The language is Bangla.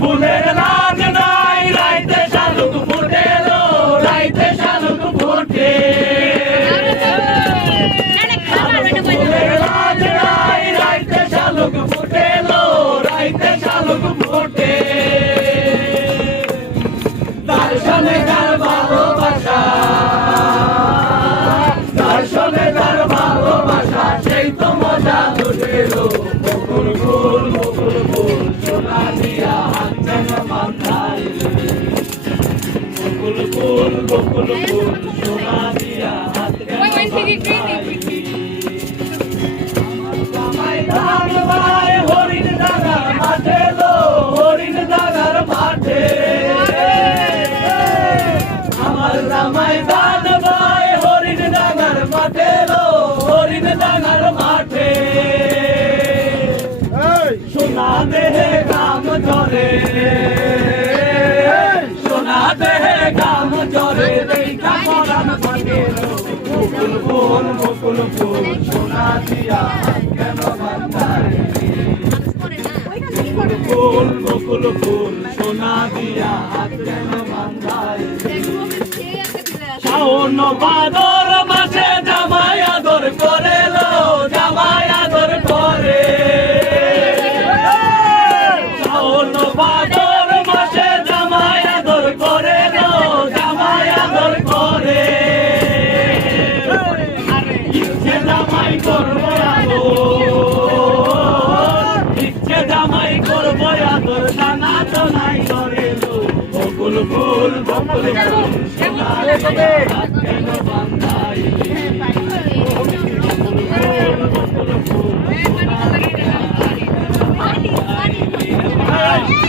ফুলের লাজ লুটেলো বকুল ফুল বকুল ফুল সোনা দিয়া হাত যেন মাথায় আমার জামাই ধান সোনা দেহে কাম জরে সোনা দেহে কাম জরে দেখা মরান ঘটে বকুল ফুল বকুল ফুল সোনা দিয়া কেন বান্ধাই ফুল বকুল ফুল সোনা দিয়া কেন বান্ধাই শাওন বাদর জামাই করব আদর ইচ্ছে জামাই করব আদর জানা তো নাই করে বকুল ফুল বকুল ফুল সোনা কেন বান্ধাইলি Hey!